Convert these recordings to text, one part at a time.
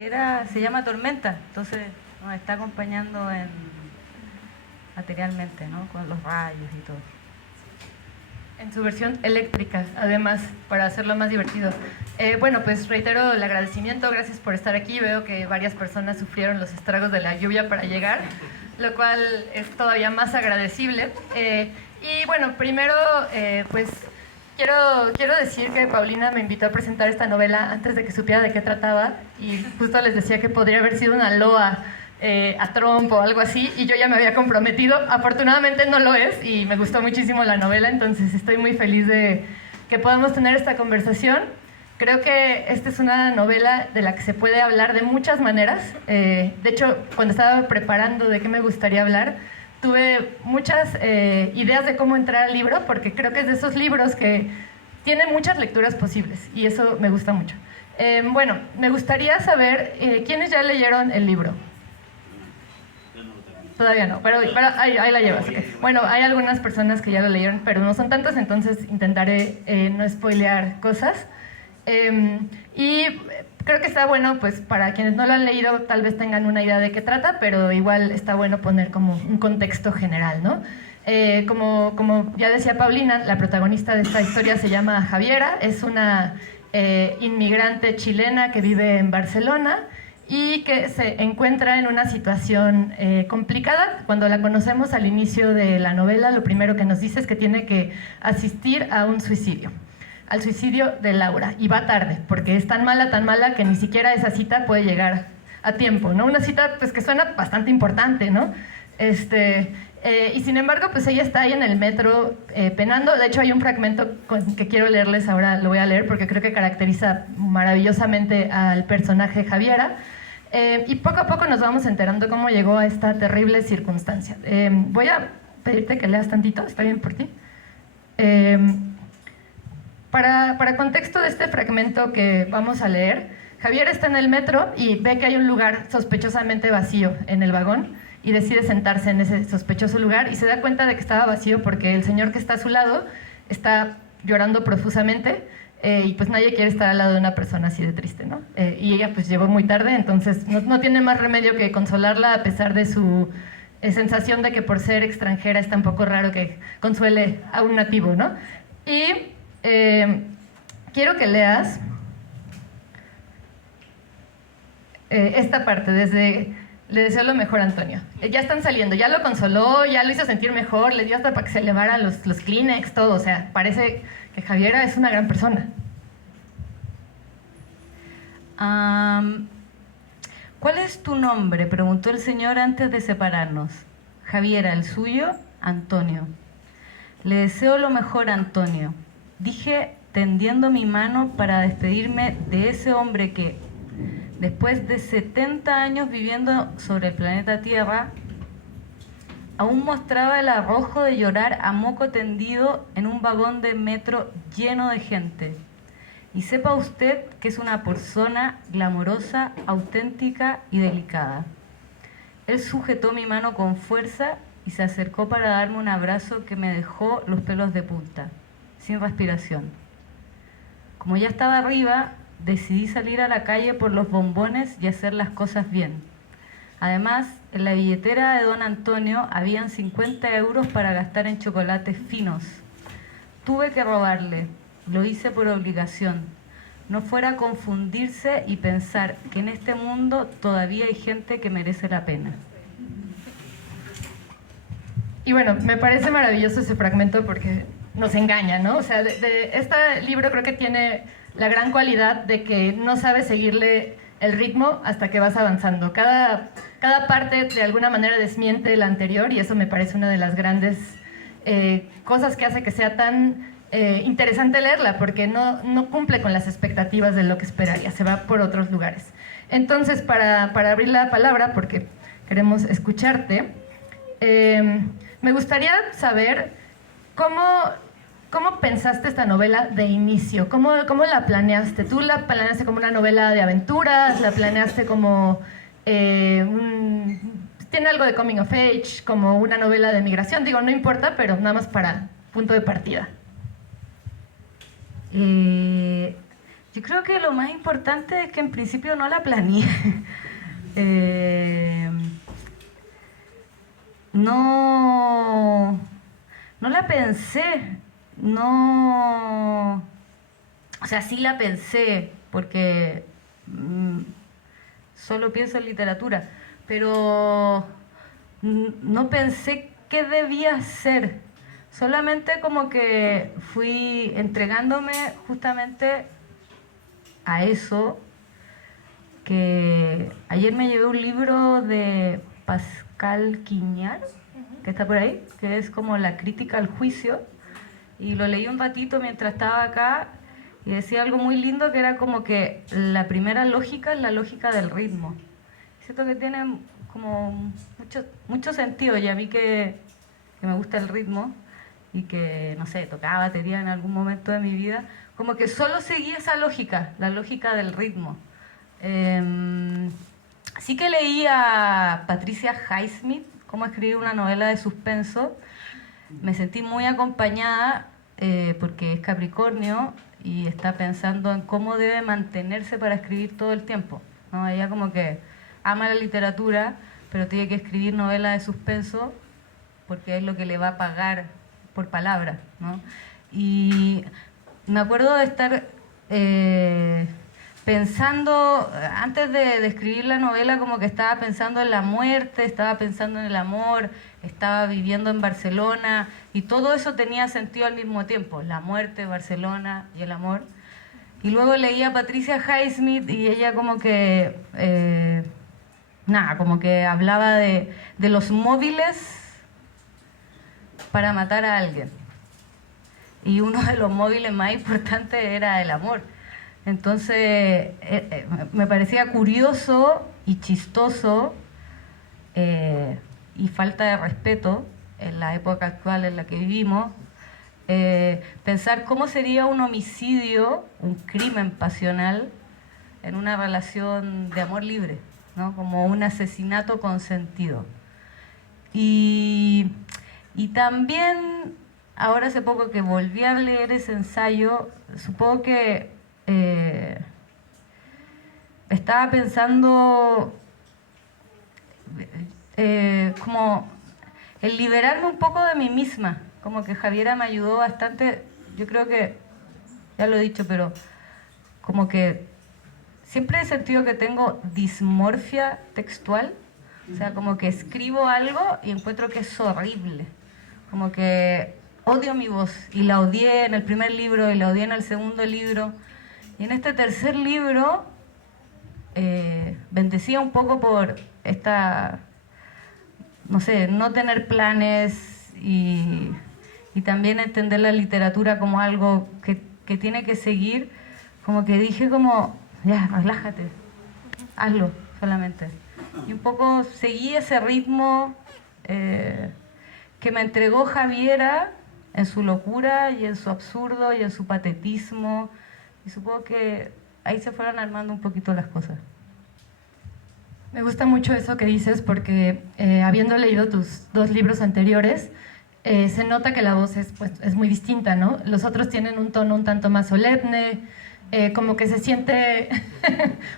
Se llama Tormenta, entonces nos está acompañando materialmente, ¿no? Con los rayos y todo. En su versión eléctrica, además, para hacerlo más divertido. Bueno, pues reitero el agradecimiento, gracias por estar aquí. Veo que varias personas sufrieron los estragos de la lluvia para llegar, lo cual es todavía más agradecible. Y bueno, primero, pues quiero decir que Paulina me invitó a presentar esta novela antes de que supiera de qué trataba, y justo les decía que podría haber sido una loa a Trump o algo así, y yo ya me había comprometido. Afortunadamente no lo es, y me gustó muchísimo la novela, entonces estoy muy feliz de que podamos tener esta conversación. Creo que esta es una novela de la que se puede hablar de muchas maneras. De hecho, cuando estaba preparando de qué me gustaría hablar, tuve muchas ideas de cómo entrar al libro, porque creo que es de esos libros que tienen muchas lecturas posibles, y eso me gusta mucho. Bueno, me gustaría saber, ¿quiénes ya leyeron el libro? Todavía no, pero ahí la llevas. Okay. Bueno, hay algunas personas que ya lo leyeron, pero no son tantas, entonces intentaré no spoilear cosas. Y creo que está bueno, pues para quienes no lo han leído, tal vez tengan una idea de qué trata, pero igual está bueno poner como un contexto general, ¿no? Como ya decía Paulina, la protagonista de esta historia se llama Javiera, es una inmigrante chilena que vive en Barcelona y que se encuentra en una situación complicada. Cuando la conocemos al inicio de la novela, lo primero que nos dice es que tiene que asistir a un suicidio, al suicidio de Laura, y va tarde, porque es tan mala que ni siquiera esa cita puede llegar a tiempo, ¿no? Una cita pues que suena bastante importante, ¿no? Y sin embargo, pues ella está ahí en el metro penando. De hecho, hay un fragmento que quiero leerles ahora, lo voy a leer porque creo que caracteriza maravillosamente al personaje Javiera. Y poco a poco nos vamos enterando cómo llegó a esta terrible circunstancia. Voy a pedirte que leas tantito, ¿está bien por ti? Para contexto de este fragmento que vamos a leer, Javier está en el metro y ve que hay un lugar sospechosamente vacío en el vagón y decide sentarse en ese sospechoso lugar, y se da cuenta de que estaba vacío porque el señor que está a su lado está llorando profusamente. Y pues nadie quiere estar al lado de una persona así de triste, ¿no? Y ella pues llegó muy tarde, entonces no tiene más remedio que consolarla, a pesar de su sensación de que por ser extranjera está un poco raro que consuele a un nativo, ¿no? Y quiero que leas esta parte, desde "Le deseo lo mejor, Antonio". Ya están saliendo, ya lo consoló, ya lo hizo sentir mejor, le dio hasta para que se elevara los Kleenex, todo. O sea, parece que Javiera es una gran persona. ¿Cuál es tu nombre?, preguntó el señor antes de separarnos. Javiera, ¿el suyo? Antonio. Le deseo lo mejor, Antonio, dije tendiendo mi mano para despedirme de ese hombre que, después de 70 años viviendo sobre el planeta Tierra, aún mostraba el arrojo de llorar a moco tendido en un vagón de metro lleno de gente. Y sepa usted que es una persona glamorosa, auténtica y delicada. Él sujetó mi mano con fuerza y se acercó para darme un abrazo que me dejó los pelos de punta, sin respiración. Como ya estaba arriba, decidí salir a la calle por los bombones y hacer las cosas bien. Además, en la billetera de don Antonio habían 50 euros para gastar en chocolates finos. Tuve que robarle, lo hice por obligación. No fuera a confundirse y pensar que en este mundo todavía hay gente que merece la pena. Y bueno, me parece maravilloso ese fragmento porque nos engaña, ¿no? O sea, este libro creo que tiene la gran cualidad de que no sabe seguirle el ritmo hasta que vas avanzando. Cada parte de alguna manera desmiente la anterior, y eso me parece una de las grandes cosas que hace que sea tan interesante leerla, porque no cumple con las expectativas de lo que esperaría, se va por otros lugares. Entonces, para abrir la palabra, porque queremos escucharte, me gustaría saber ¿cómo pensaste esta novela de inicio? ¿Cómo la planeaste? ¿Tú la planeaste como una novela de aventuras? ¿La planeaste como tiene algo de coming of age, como una novela de migración? Digo, no importa, pero nada más para punto de partida. Yo creo que lo más importante es que en principio no la planeé. No, no la pensé, no, o sea, sí la pensé, porque solo pienso en literatura, pero no pensé qué debía ser, solamente como que fui entregándome justamente a eso, que ayer me llevé un libro de Pascal Quiñar, que está por ahí, que es como la crítica al juicio, y lo leí un ratito mientras estaba acá y decía algo muy lindo que era como que la primera lógica es la lógica del ritmo. Siento que tiene como mucho sentido, y a mí que me gusta el ritmo y que, no sé, tocaba batería en algún momento de mi vida, como que solo seguí esa lógica, la lógica del ritmo. Sí que leí a Patricia Highsmith, cómo escribir una novela de suspenso. Me sentí muy acompañada porque es Capricornio y está pensando en cómo debe mantenerse para escribir todo el tiempo, ¿no? Ella como que ama la literatura, pero tiene que escribir novela de suspenso porque es lo que le va a pagar por palabra, ¿no? Y me acuerdo de estar pensando, antes de escribir la novela, como que estaba pensando en la muerte, estaba pensando en el amor, estaba viviendo en Barcelona, y todo eso tenía sentido al mismo tiempo, la muerte, Barcelona y el amor. Y luego leí a Patricia Highsmith y ella como que, nada, como que hablaba de los móviles para matar a alguien. Y uno de los móviles más importantes era el amor. Entonces, me parecía curioso y chistoso y falta de respeto en la época actual en la que vivimos, pensar cómo sería un homicidio, un crimen pasional en una relación de amor libre, ¿no? Como un asesinato consentido. Y, y también, ahora hace poco que volví a leer ese ensayo, supongo que estaba pensando como el liberarme un poco de mí misma, como que Javiera me ayudó bastante, yo creo que, ya lo he dicho, pero como que siempre he sentido que tengo dismorfia textual, o sea, como que escribo algo y encuentro que es horrible, como que odio mi voz, y la odié en el primer libro y la odié en el segundo libro, y en este tercer libro bendecía un poco por esta, no sé, no tener planes y también entender la literatura como algo que tiene que seguir, como que dije como, ya, relájate, hazlo solamente. Y un poco seguí ese ritmo que me entregó Javiera en su locura y en su absurdo y en su patetismo, y supongo que ahí se fueron armando un poquito las cosas. Me gusta mucho eso que dices porque habiendo leído tus dos libros anteriores, se nota que la voz pues, es muy distinta, ¿no? Los otros tienen un tono un tanto más solemne, como que se siente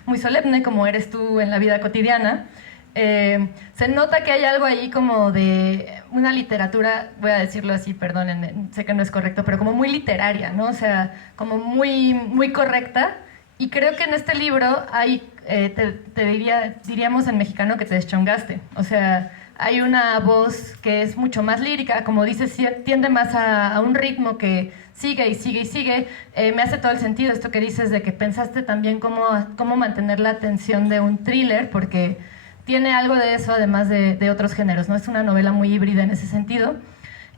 muy solemne como eres tú en la vida cotidiana. Se nota que hay algo ahí como de una literatura, voy a decirlo así, perdónenme, sé que no es correcto, pero como muy literaria, ¿no? O sea, como muy correcta. Y creo que en este libro hay, diríamos en mexicano que te deschongaste. O sea, hay una voz que es mucho más lírica, como dices, tiende más a un ritmo que sigue y sigue y sigue. Me hace todo el sentido esto que dices de que pensaste también cómo mantener la atención de un thriller, porque tiene algo de eso además de otros géneros, ¿no? Es una novela muy híbrida en ese sentido.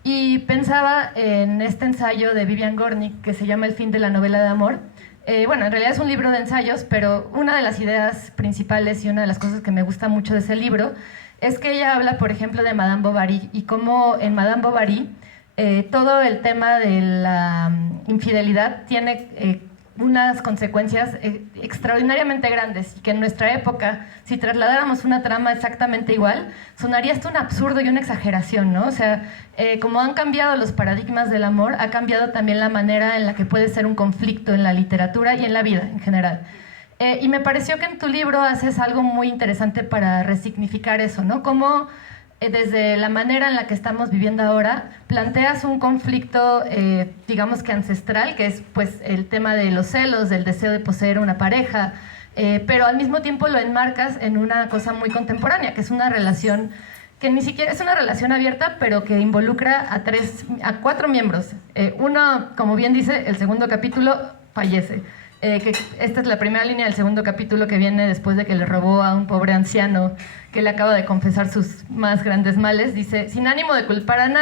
Y pensaba en este ensayo de Vivian Gornick que se llama El fin de la novela de amor. Bueno, en realidad es un libro de ensayos, pero una de las ideas principales y una de las cosas que me gusta mucho de ese libro es que ella habla, por ejemplo, de Madame Bovary y cómo en Madame Bovary todo el tema de la infidelidad tiene unas consecuencias extraordinariamente grandes y que en nuestra época, si trasladáramos una trama exactamente igual, sonaría esto un absurdo y una exageración, ¿no? O sea, como han cambiado los paradigmas del amor, ha cambiado también la manera en la que puede ser un conflicto en la literatura y en la vida en general. Y me pareció que en tu libro haces algo muy interesante para resignificar eso, ¿no? Cómo desde la manera en la que estamos viviendo ahora, planteas un conflicto, digamos que ancestral, que es pues el tema de los celos, del deseo de poseer una pareja, pero al mismo tiempo lo enmarcas en una cosa muy contemporánea, que es una relación que ni siquiera es una relación abierta, pero que involucra a 4 miembros. Uno, como bien dice, el segundo capítulo fallece. Que esta es la primera línea del segundo capítulo, que viene después de que le robó a un pobre anciano que le acaba de confesar sus más grandes males. Dice: sin ánimo de culpar a nadie,